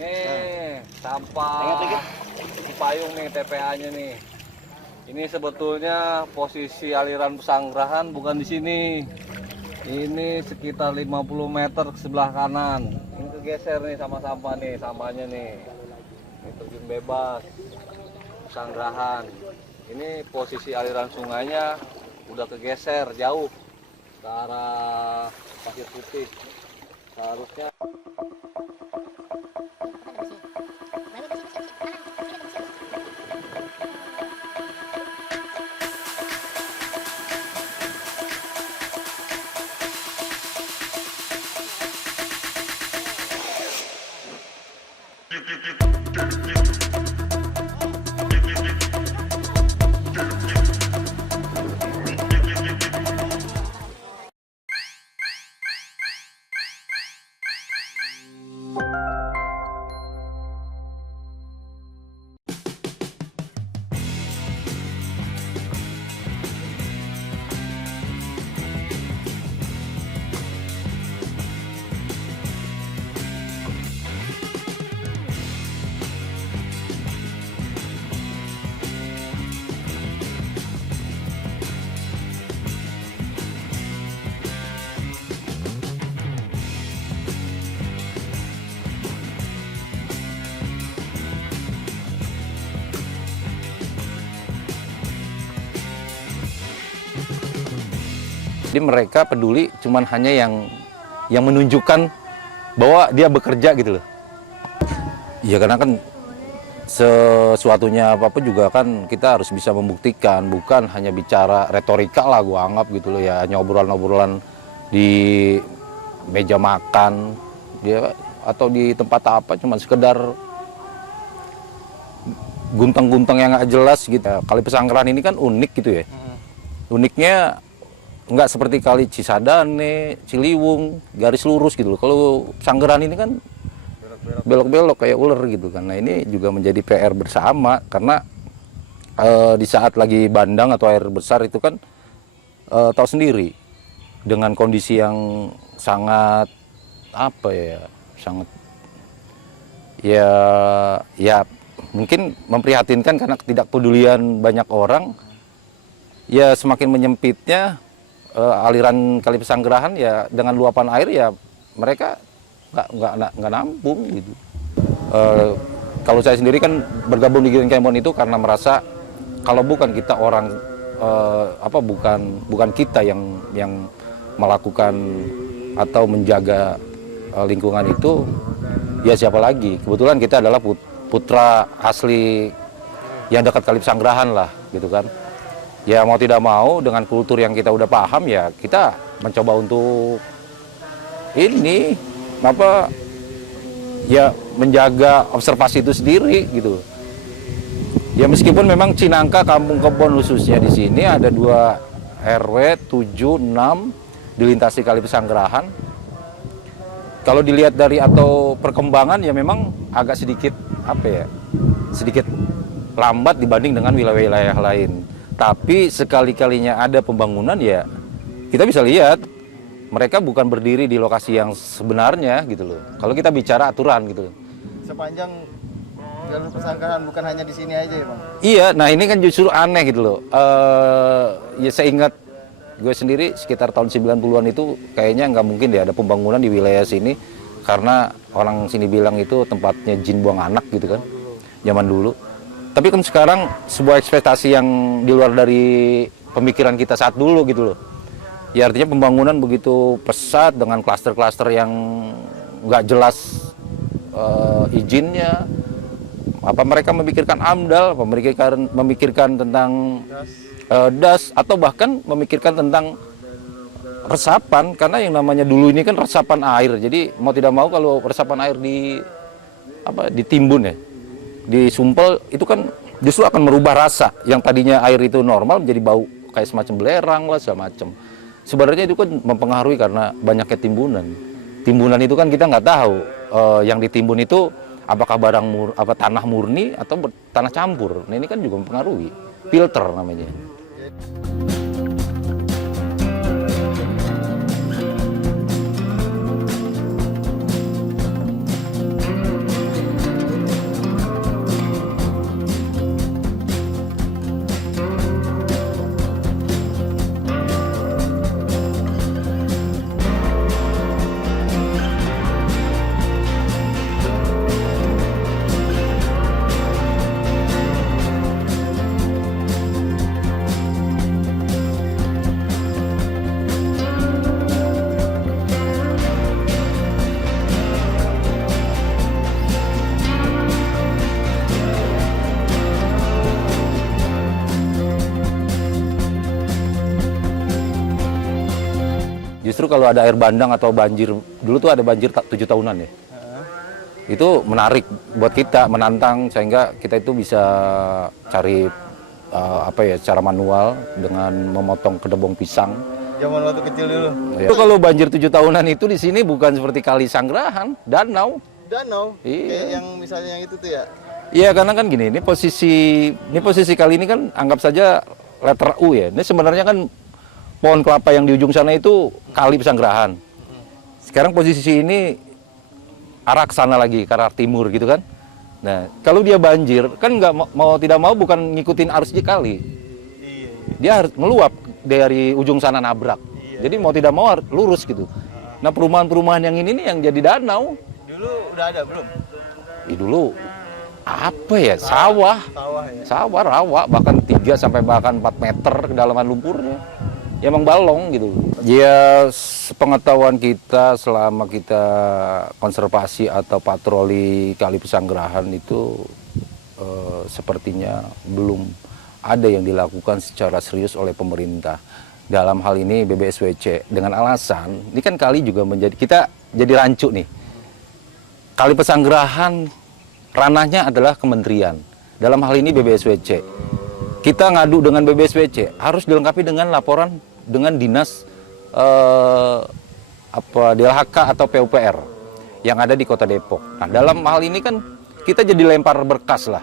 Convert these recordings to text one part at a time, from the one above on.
Nih, sampah Cipayung nih TPA-nya nih. Ini sebetulnya posisi aliran pesanggerahan bukan di sini. Ini sekitar 50 meter ke sebelah kanan. Ini kegeser nih sama sampah nih, sampahnya nih. Ini terjun bebas pesanggerahan. Ini posisi aliran sungainya udah kegeser jauh ke arah Pasir Putih. Seharusnya jadi mereka peduli cuman hanya yang menunjukkan bahwa dia bekerja gitu loh. Ya karena kan sesuatunya apapun juga kan kita harus bisa membuktikan, bukan hanya bicara retorika lah gua anggap gitu loh ya, hanya obrolan-obrolan di meja makan dia atau di tempat apa cuman sekedar guntang-guntang yang nggak jelas gitu. Kali Pesanggerahan ini kan unik gitu ya. Uniknya nggak seperti kali Cisadane, Ciliwung, garis lurus gitu loh. Kalau Pesanggerahan ini kan belok-belok kayak ular gitu kan. Nah ini juga menjadi PR bersama karena di saat lagi bandang atau air besar itu kan tahu sendiri dengan kondisi yang sangat apa ya, sangat ya mungkin memprihatinkan karena ketidakpedulian banyak orang. Ya semakin menyempitnya aliran Kali Pesanggerahan ya dengan luapan air ya mereka nggak nampung gitu. Kalau saya sendiri kan bergabung di Green Kemon itu karena merasa kalau bukan kita orang bukan kita yang melakukan atau menjaga lingkungan itu ya siapa lagi. Kebetulan kita adalah putra asli yang dekat Kali Pesanggerahan lah gitu kan. Ya mau tidak mau dengan kultur yang kita udah paham ya kita mencoba untuk ini ya menjaga observasi itu sendiri gitu. Ya meskipun memang Cinangka Kampung Kebon khususnya di sini ada 2 RW 7, 6 dilintasi Kali Pesanggerahan. Kalau dilihat dari atau perkembangan ya memang agak sedikit sedikit lambat dibanding dengan wilayah-wilayah lain. Tapi sekali-kalinya ada pembangunan ya kita bisa lihat mereka bukan berdiri di lokasi yang sebenarnya gitu loh. Kalau kita bicara aturan gitu loh. Sepanjang jalur Pesanggerahan bukan hanya di sini aja ya Bang? Iya, nah ini kan justru aneh gitu loh. Ya saya ingat gue sendiri sekitar tahun 90-an itu kayaknya nggak mungkin deh ada pembangunan di wilayah sini. Karena orang sini bilang itu tempatnya jin buang anak gitu kan. Zaman dulu. Tapi kan sekarang sebuah ekspektasi yang di luar dari pemikiran kita saat dulu gitu loh. Ya artinya pembangunan begitu pesat dengan klaster-klaster yang nggak jelas izinnya. Apa mereka memikirkan AMDAL, memikirkan tentang das atau bahkan memikirkan tentang resapan karena yang namanya dulu ini kan resapan air. Jadi mau tidak mau kalau resapan air ditimbun ya. Disumpel itu kan justru akan merubah rasa yang tadinya air itu normal menjadi bau kayak semacam belerang lah segala macam. Sebenarnya itu kan mempengaruhi karena banyaknya timbunan. Timbunan itu kan kita nggak tahu yang ditimbun itu apakah tanah murni atau tanah campur. Nah ini kan juga mempengaruhi. Filter namanya. Justru kalau ada air bandang atau banjir, dulu tuh ada banjir 7 tahunan ya. Itu menarik buat kita, menantang sehingga kita itu bisa cari secara manual dengan memotong kedebong pisang. Zaman waktu kecil dulu. Itu kalau banjir 7 tahunan itu di sini bukan seperti kali Sanggerahan, danau. Danau. Iya. Kayak yang misalnya yang itu tuh ya. Iya, karena kan gini, ini posisi kali ini kan anggap saja letter U ya. Ini sebenarnya kan pohon kelapa yang di ujung sana itu kali Pesanggerahan. Sekarang posisi ini arah ke sana lagi, ke arah timur gitu kan. Nah, kalau dia banjir, kan nggak mau tidak mau bukan ngikutin arus di kali. Iya. Dia harus meluap dari ujung sana nabrak. Jadi mau tidak mau lurus gitu. Nah, perumahan-perumahan yang ini nih yang jadi danau. Dulu udah ada belum? Dulu apa ya? Sawah. Sawah ya. Sawah, rawa, bahkan 3 sampai bahkan 4 meter kedalaman lumpurnya. Ya emang balong gitu. Ya sepengetahuan kita selama kita konservasi atau patroli Kali Pesanggerahan itu sepertinya belum ada yang dilakukan secara serius oleh pemerintah. Dalam hal ini BBSWC dengan alasan, ini kan kali juga menjadi, kita jadi rancu nih. Kali Pesanggerahan ranahnya adalah kementerian. Dalam hal ini BBSWC. Kita ngadu dengan BBSWC harus dilengkapi dengan laporan dengan dinas DLHK atau PUPR yang ada di Kota Depok. Nah, dalam hal ini kan kita jadi lempar berkas lah.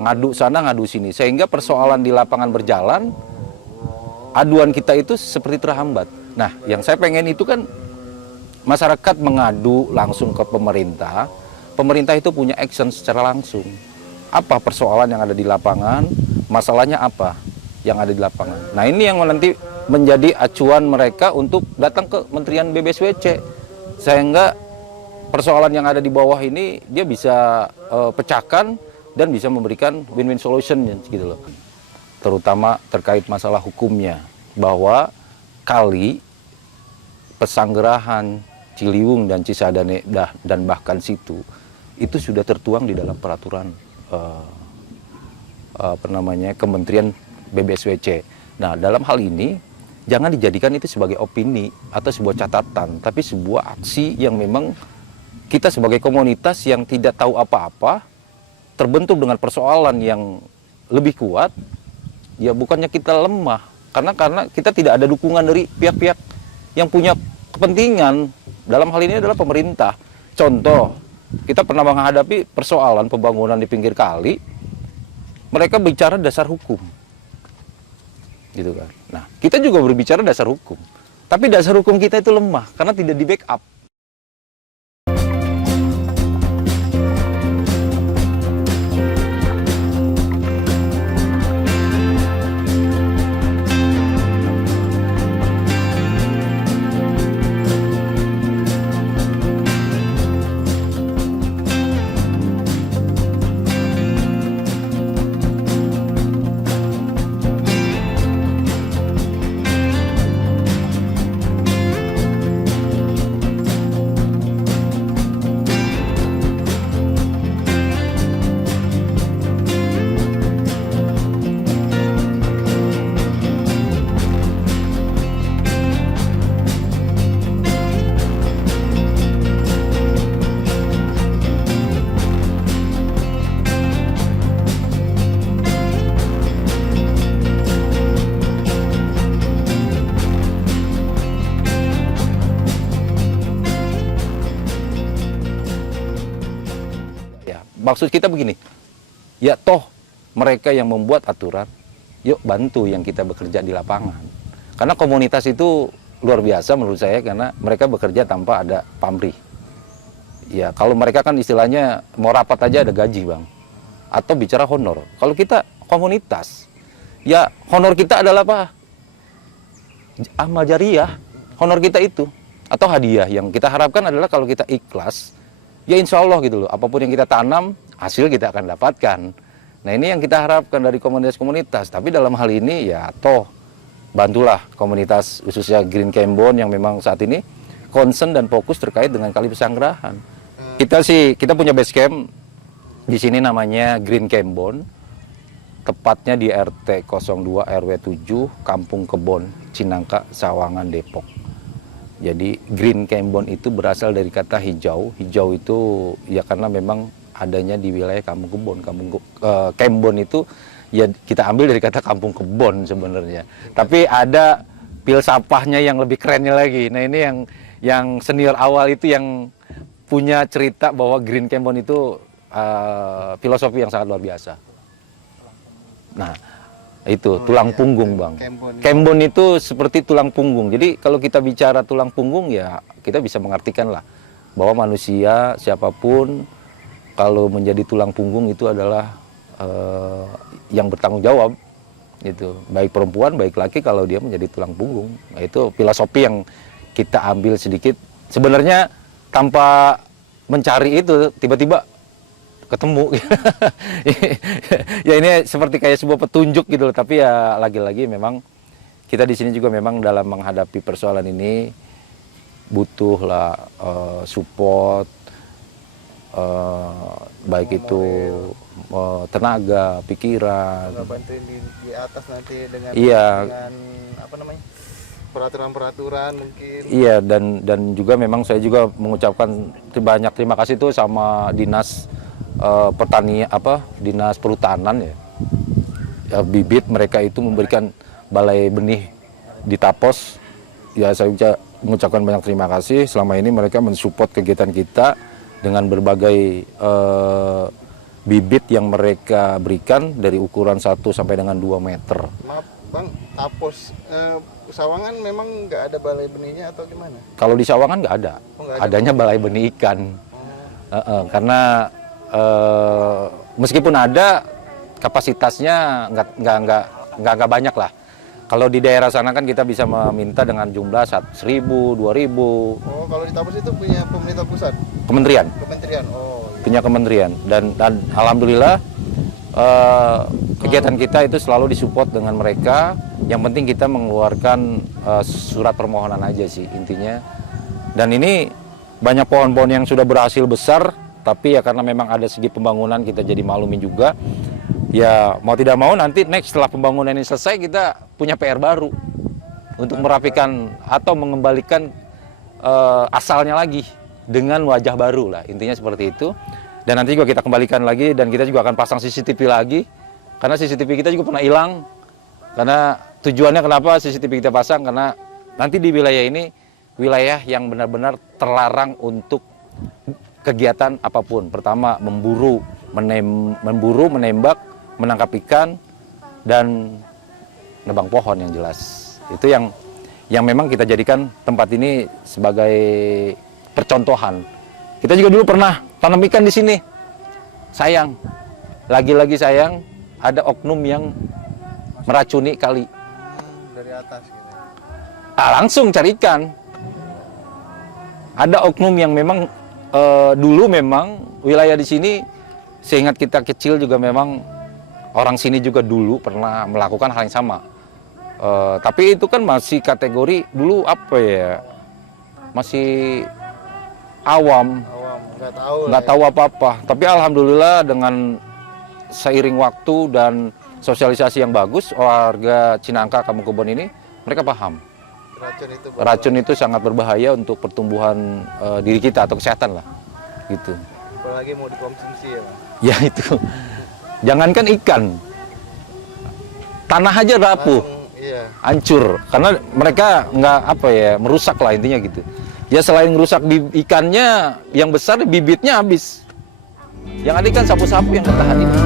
Ngadu sana, ngadu sini. Sehingga persoalan di lapangan berjalan, aduan kita itu seperti terhambat. Nah, yang saya pengen itu kan masyarakat mengadu langsung ke pemerintah. Pemerintah itu punya action secara langsung. Apa persoalan yang ada di lapangan, masalahnya apa yang ada di lapangan. Nah, ini yang nanti menjadi acuan mereka untuk datang ke Kementerian BBSWC. Sehingga persoalan yang ada di bawah ini dia bisa pecahkan dan bisa memberikan win-win solution gitu loh. Terutama terkait masalah hukumnya, bahwa kali Pesanggerahan, Ciliwung dan Cisadane dan bahkan situ itu sudah tertuang di dalam peraturan Kementerian BBSWC. Nah, dalam hal ini jangan dijadikan itu sebagai opini atau sebuah catatan, tapi sebuah aksi yang memang kita sebagai komunitas yang tidak tahu apa-apa terbentuk dengan persoalan yang lebih kuat. Ya bukannya kita lemah, karena kita tidak ada dukungan dari pihak-pihak yang punya kepentingan. Dalam hal ini adalah pemerintah. Contoh, kita pernah menghadapi persoalan pembangunan di pinggir kali, mereka bicara dasar hukum, gitu kan. Nah, kita juga berbicara dasar hukum, tapi dasar hukum kita itu lemah karena tidak di backup. Maksud kita begini, ya toh mereka yang membuat aturan, yuk bantu yang kita bekerja di lapangan. Karena komunitas itu luar biasa menurut saya, karena mereka bekerja tanpa ada pamrih. Ya kalau mereka kan istilahnya mau rapat aja ada gaji bang, atau bicara honor. Kalau kita komunitas, ya honor kita adalah apa? Amal jariah, honor kita itu. Atau hadiah yang kita harapkan adalah kalau kita ikhlas, ya insya Allah gitu loh, apapun yang kita tanam, hasil kita akan dapatkan. Nah ini yang kita harapkan dari komunitas-komunitas. Tapi dalam hal ini ya toh, bantulah komunitas khususnya Green Kembon yang memang saat ini concern dan fokus terkait dengan Kali Pesanggerahan. Kita punya base camp di sini namanya Green Kembon, tepatnya di RT 02 RW 7 Kampung Kebon, Cinangka, Sawangan, Depok. Jadi green Kembon itu berasal dari kata hijau. Hijau itu ya karena memang adanya di wilayah Kampung Kebon. Kembon itu ya kita ambil dari kata kampung kebon sebenarnya. Tapi ada filsafahnya yang lebih kerennya lagi. Nah ini yang senior awal itu yang punya cerita bahwa green Kembon itu filosofi yang sangat luar biasa. Nah itu tulang punggung bang. Kembon itu seperti tulang punggung. Jadi kalau kita bicara tulang punggung ya kita bisa mengartikan lah bahwa manusia siapapun kalau menjadi tulang punggung itu adalah yang bertanggung jawab. Itu baik perempuan baik laki kalau dia menjadi tulang punggung. Nah, itu filosofi yang kita ambil sedikit. Sebenarnya tanpa mencari itu tiba-tiba ketemu. Ya ini seperti kayak sebuah petunjuk gitu loh. Tapi ya lagi-lagi memang kita di sini juga memang dalam menghadapi persoalan ini butuhlah support, baik itu tenaga, pikiran. Bantuin di atas nanti dengan, iya, dengan apa namanya, peraturan-peraturan mungkin. Iya, dan juga memang saya juga mengucapkan banyak terima kasih tuh sama dinas pertanian dinas perhutanan ya, bibit mereka itu memberikan balai benih di Tapos. Ya saya mengucapkan banyak terima kasih. Selama ini mereka mensupport kegiatan kita dengan berbagai bibit yang mereka berikan dari ukuran 1 sampai dengan 2 meter. Maaf Bang, Tapos Sawangan memang nggak ada balai benihnya atau gimana? Kalau di Sawangan nggak ada. Oh, nggak ada. Adanya balai benih ikan. Karena meskipun ada, kapasitasnya nggak banyak lah. Kalau di daerah sana kan kita bisa meminta dengan jumlah 1.000, 2.000. Oh, kalau di Tapos itu punya pemerintah pusat? Kementerian. Kementerian, oh. Iya. Punya kementerian. Dan alhamdulillah kegiatan kita itu selalu disupport dengan mereka. Yang penting kita mengeluarkan surat permohonan aja sih intinya. Dan ini banyak pohon-pohon yang sudah berhasil besar, tapi ya karena memang ada segi pembangunan kita jadi maklumin juga. Ya mau tidak mau nanti next setelah pembangunan ini selesai kita punya PR baru untuk merapikan atau mengembalikan asalnya lagi dengan wajah baru lah, intinya seperti itu. Dan nanti juga kita kembalikan lagi dan kita juga akan pasang CCTV lagi karena CCTV kita juga pernah hilang. Karena tujuannya kenapa CCTV kita pasang, karena nanti di wilayah ini wilayah yang benar-benar terlarang untuk kegiatan apapun. Pertama memburu, menembak, menangkap ikan, dan nebang pohon yang jelas. Itu yang memang kita jadikan tempat ini sebagai percontohan. Kita juga dulu pernah tanam ikan di sini. Sayang, lagi-lagi sayang ada oknum yang meracuni kali. Dari atas gitu. Langsung cari ikan. Ada oknum yang memang dulu memang wilayah di sini, seingat kita kecil juga memang orang sini juga dulu pernah melakukan hal yang sama. Tapi itu kan masih kategori dulu apa ya? Masih awam, nggak tahu apa-apa. Tapi alhamdulillah dengan seiring waktu dan sosialisasi yang bagus, warga Cinangka Kampung Kebon ini mereka paham. Racun itu sangat berbahaya untuk pertumbuhan diri kita atau kesehatan lah, gitu. Apalagi mau dikonsumsi ya, Pak? Ya itu, jangankan ikan, tanah aja rapuh, iya, hancur, karena mereka nggak apa ya, merusak lah intinya gitu. Ya selain merusak ikannya yang besar, bibitnya habis. Yang ada ikan sapu-sapu yang bertahan ini.